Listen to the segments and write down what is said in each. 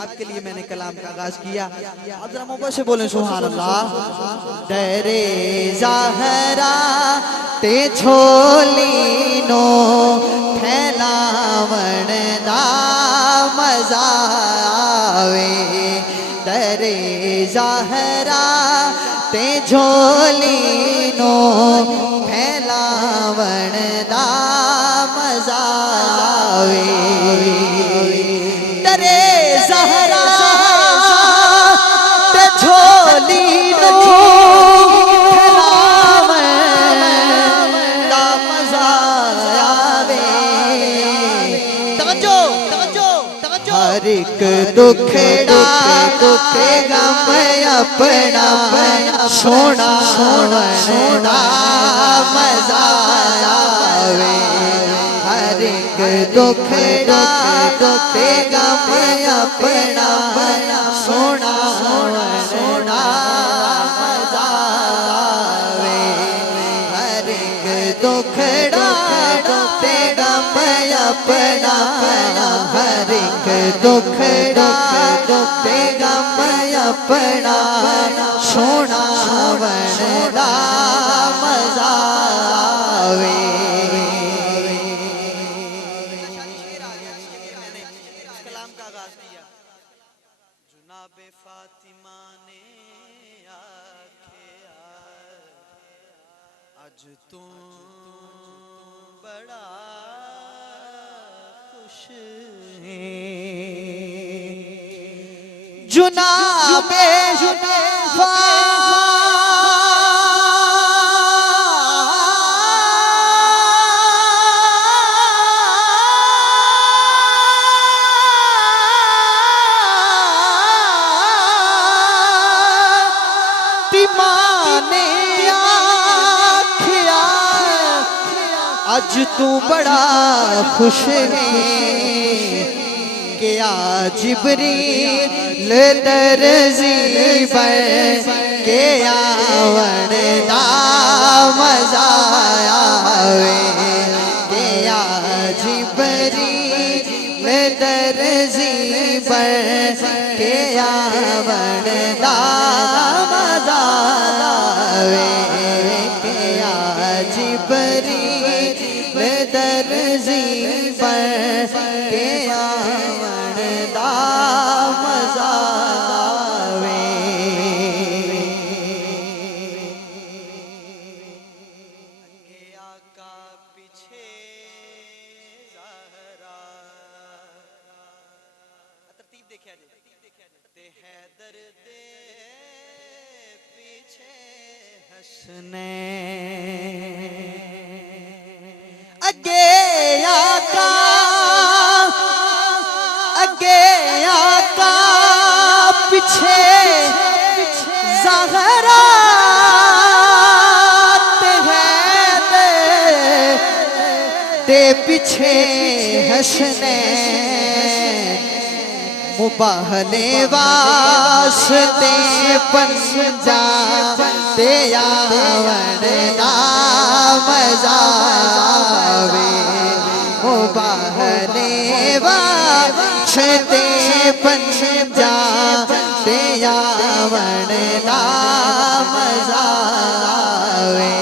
आपके लिए मैंने कलाम का आगाज किया। आप जरा मुंबई से बोलें सुभान अल्लाह। डरे ज़हरा ते झोली नो फैलावण दा मजा आवे। डरे ज़हरा ते झोली नो फैलावण दा मजा आवे। डरे ज़हरा ते झोली नो फैलावण दा मजा आवे। तवज्जो तवज्जो तवज्जो। हर एक दुखड़ा ते गम अपना सोना सोना मजा आवे। हर एक दुखड़ा ते गम अपना सोना सोना मजा आवे। हर एक दुखड़ा ते गम अपना हर एक दुखड़ा ते गम अपना सोना वणदा मजा आवे। कलाम का आगाज किया। जुनाबे फातिमा ने आख्या अज तू बड़ा खुश है। जुनाबे फातिमा ने आख्या अज तू बड़ा खुश है। कि आ जिब्रील दर्जी बन के आवण दा मजा आवे। कि आ जिब्रील दर्जी बन के आवण दा मजा आवे। कि आ जिब्रील दर्जी बन के आवण दा मजा आवे। आगे आका पीछे ज़हरा। तरतीब देखिए ते हैदर दे पीछे हसनैन। अगे आका पीछे ज़हरा ते हैदर दे पीछे हसनैन। मुबाहले वास्ते पंजा ते आवण दा मजा आवे। मुबाहले वास्ते पंजा ते आवण दा मजा आवे।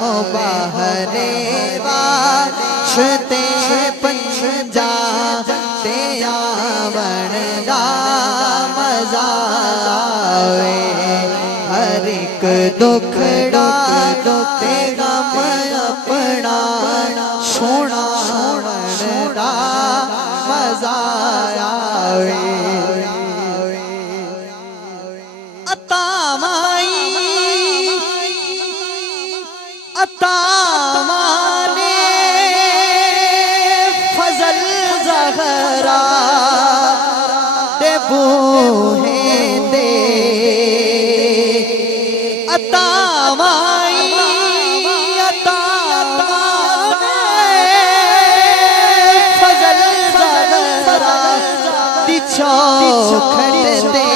मुबाहले वास्ते पंजा ते आवण दा मजा आवे। हर एक दुखड़ा ते गम अपना सोना वणदा मजा आवे। अता माने फजल ज़हरा दे बूहे दे। अता माने फजल ज़हरा दी चौखट दे।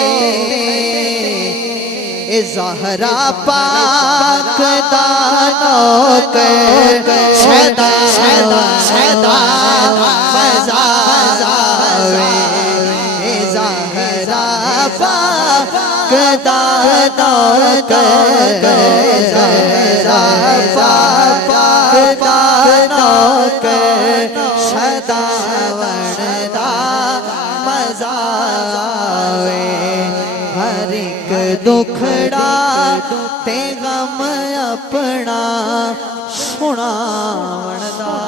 ज़हरा पाक दानो कर सदा सदा सदा मजा आवे। नौक ज़हरा पाक दा नौक सदा वणदा मज़ा आवे हर एक दुखड़ा ते गम अपना सुनावण दा